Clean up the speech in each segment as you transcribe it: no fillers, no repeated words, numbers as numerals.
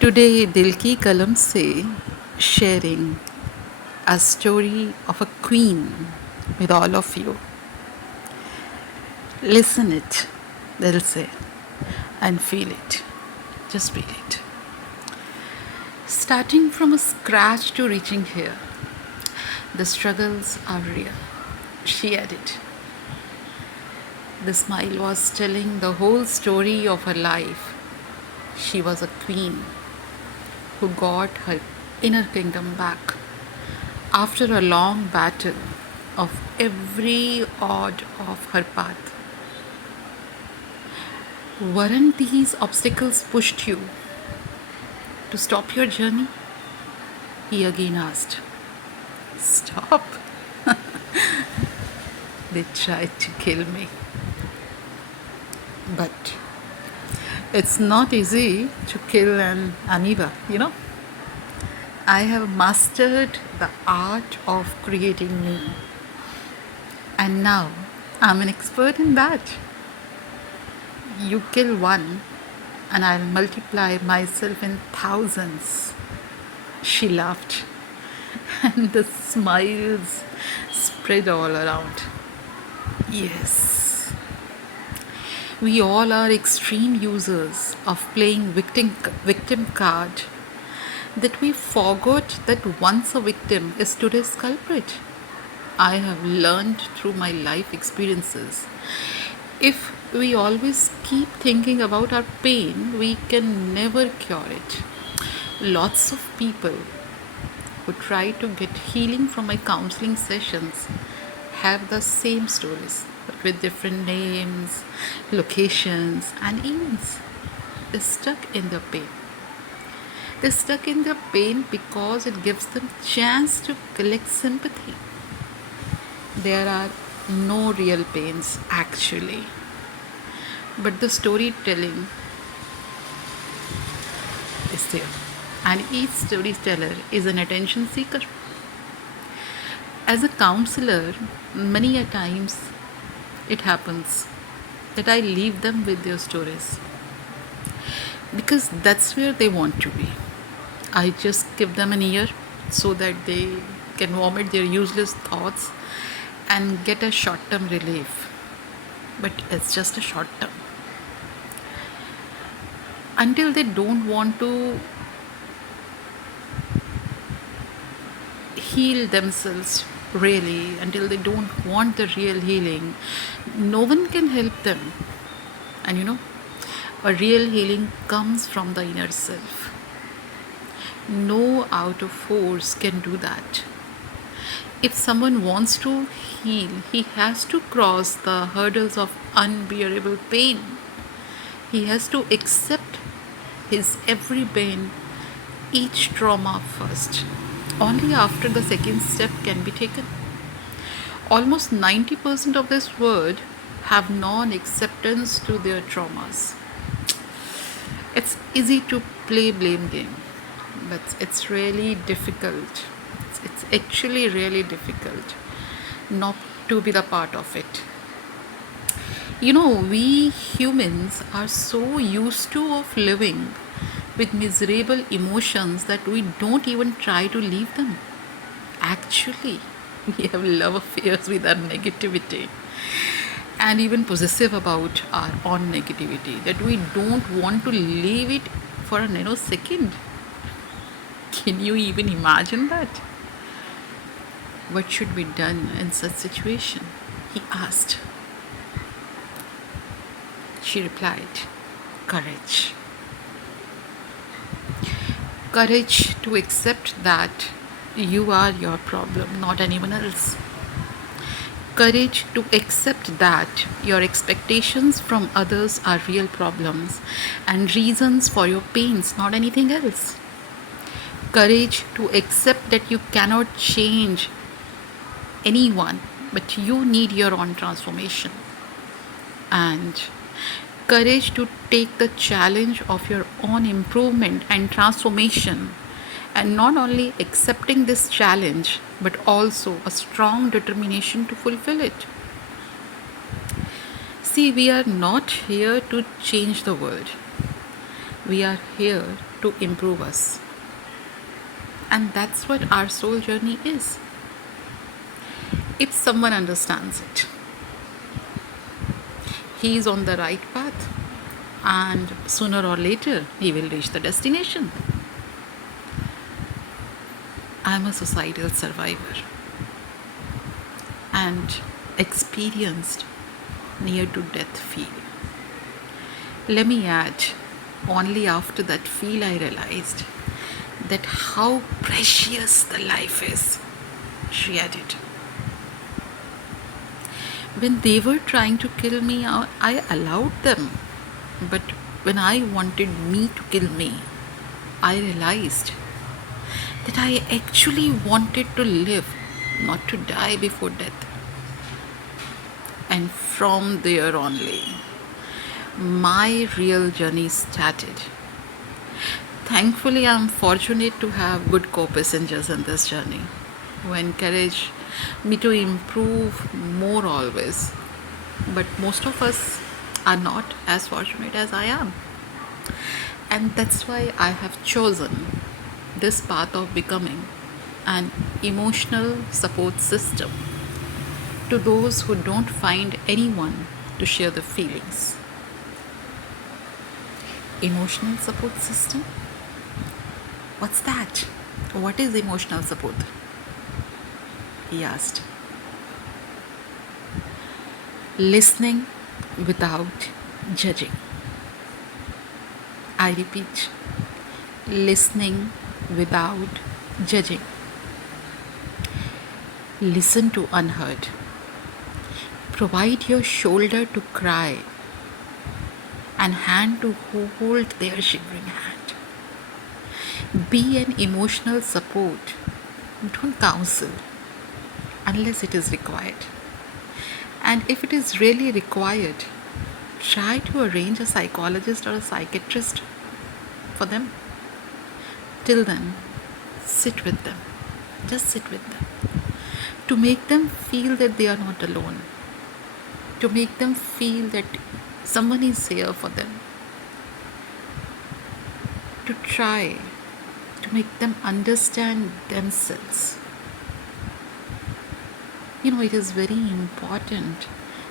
Today, Dil Ki Kalam se sharing a story of a queen with all of you. Listen it, they'll say, and feel it. Just feel it. Starting from a scratch to reaching here, the struggles are real. She added. The smile was telling the whole story of her life. She was a queen who got her inner kingdom back after a long battle of every odd of her path. Weren't these obstacles pushed you to stop your journey? He again asked. Stop? They tried to kill me. But it's not easy to kill an amoeba. I have mastered the art of creating new. And now I'm an expert in that. You kill one, and I'll multiply myself in thousands. She laughed, and the smiles spread all around. Yes, we all are extreme users of playing victim card that we forgot that once a victim is today's culprit. I have learned through my life experiences. If we always keep thinking about our pain, we can never cure it. Lots of people who try to get healing from my counseling sessions have the same stories, but with different names, locations, and events. They're stuck in their pain. They're stuck in their pain because it gives them chance to collect sympathy. There are no real pains actually, but the storytelling is there, and each storyteller is an attention seeker. As a counselor, many a times it happens that I leave them with their stories because that's where they want to be. I just give them an ear so that they can vomit their useless thoughts and get a short term relief. But it's just a short term. Until they don't want to heal themselves really, until they don't want the real healing, no one can help them. And a real healing comes from the inner self. No outer force can do that. If someone wants to heal, he has to cross the hurdles of unbearable pain. He has to accept his every pain, each trauma first. Only after the second step can be taken. Almost 90% of this world have non acceptance to their traumas. It's easy to play blame game, but it's really difficult. It's actually really difficult not to be the part of it. We humans are so used to of living with miserable emotions that we don't even try to leave them. Actually, we have love affairs with our negativity and even possessive about our own negativity that we don't want to leave it for a nanosecond. Can you even imagine that? What should be done in such situation? He asked. She replied, courage. Courage to accept that you are your problem, not anyone else. Courage to accept that your expectations from others are real problems and reasons for your pains, not anything else. Courage to accept that you cannot change anyone, but you need your own transformation. And courage to take the challenge of your own improvement and transformation, and not only accepting this challenge but also a strong determination to fulfill it. See, we are not here to change the world. We are here to improve us. And that's what our soul journey is. If someone understands it, he is on the right path, and sooner or later he will reach the destination. I am a societal survivor and experienced near to death feel. Let me add, only after that feel I realized that how precious the life is. She added. When they were trying to kill me, I allowed them. But when I wanted me to kill me, I realized that I actually wanted to live, not to die before death. And from there only, my real journey started. Thankfully, I'm fortunate to have good co-passengers in this journey who encourage me to improve more always. But most of us are not as fortunate as I am. And that's why I have chosen this path of becoming an emotional support system to those who don't find anyone to share the feelings. Emotional support system? What's that? What is emotional support? He asked. Listening without judging. I repeat, listening without judging. Listen to unheard. Provide your shoulder to cry and hand to hold their shivering hand. Be an emotional support. Don't counsel unless it is required. And if it is really required, try to arrange a psychologist or a psychiatrist for them. Till then, sit with them. Just sit with them. To make them feel that they are not alone. To make them feel that someone is here for them. To try to make them understand themselves. It is very important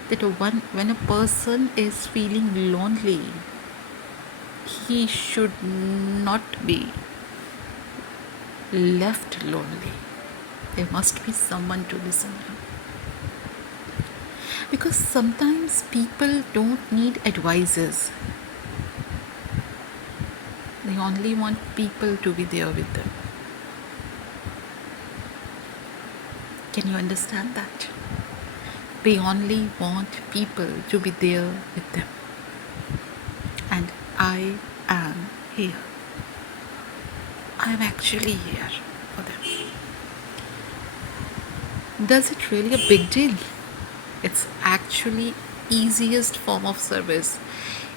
that when a person is feeling lonely, he should not be left lonely. There must be someone to listen to. Because sometimes people don't need advices. They only want people to be there with them. Can you understand that? They only want people to be there with them. And I am here. I am actually here for them. Does it really a big deal? It's actually easiest form of service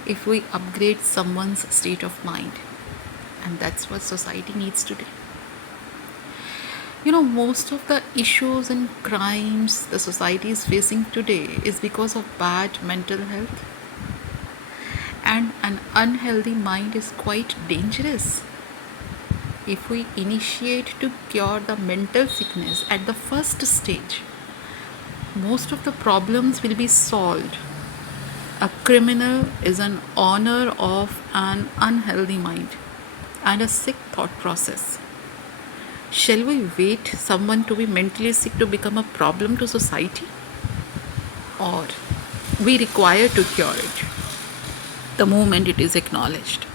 if we upgrade someone's state of mind. And that's what society needs today. Most of the issues and crimes the society is facing today is because of bad mental health. And an unhealthy mind is quite dangerous. If we initiate to cure the mental sickness at the first stage, most of the problems will be solved. A criminal is an owner of an unhealthy mind and a sick thought process. Shall we wait someone to be mentally sick to become a problem to society? Or we require to cure it the moment it is acknowledged?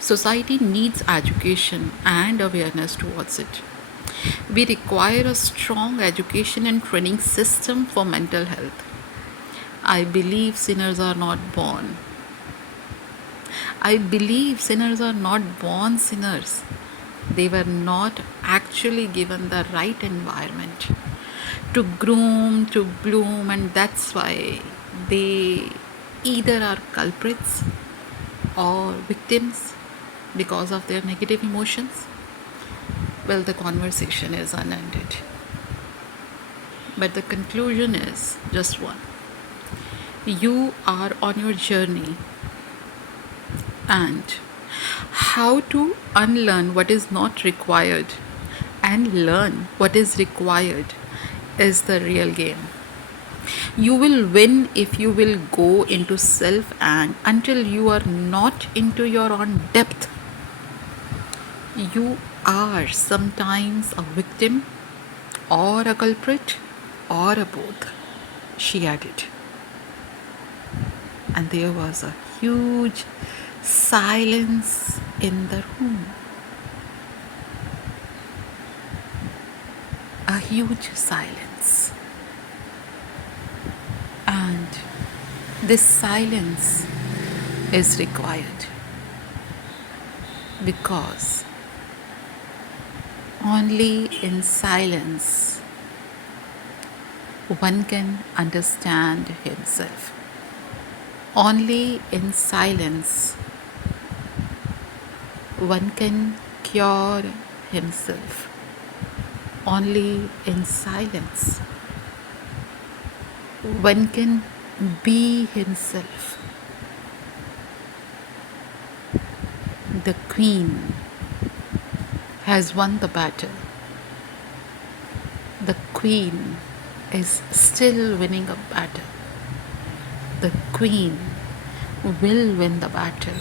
Society needs education and awareness towards it. We require a strong education and training system for mental health. I believe sinners are not born. I believe sinners are not born sinners. They were not actually given the right environment to groom, to bloom, and that's why they either are culprits or victims because of their negative emotions. Well, the conversation is unended. But the conclusion is just one. You are on your journey, and How to unlearn what is not required and learn what is required is the real game. You will win if you will go into self, and until you are not into your own depth, you are sometimes a victim or a culprit or a both, she added. And there was a huge silence in the room. A huge silence. And this silence is required because only in silence one can understand himself. Only in silence one can cure himself. Only in silence one can be himself. The queen has won the battle. The queen is still winning a battle. The queen will win the battle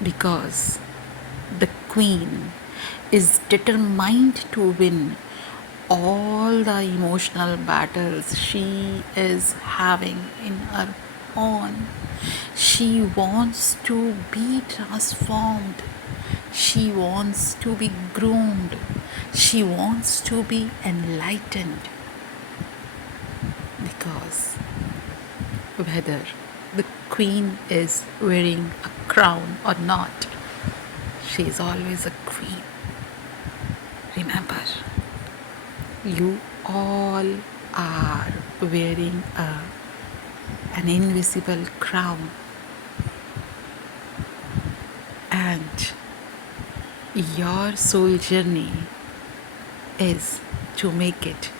because the queen is determined to win all the emotional battles she is having in her own. She wants to be transformed. She wants to be groomed. She wants to be enlightened. Because whether the queen is wearing a crown or not, she is always a queen. Remember, you all are wearing an invisible crown, and your soul journey is to make it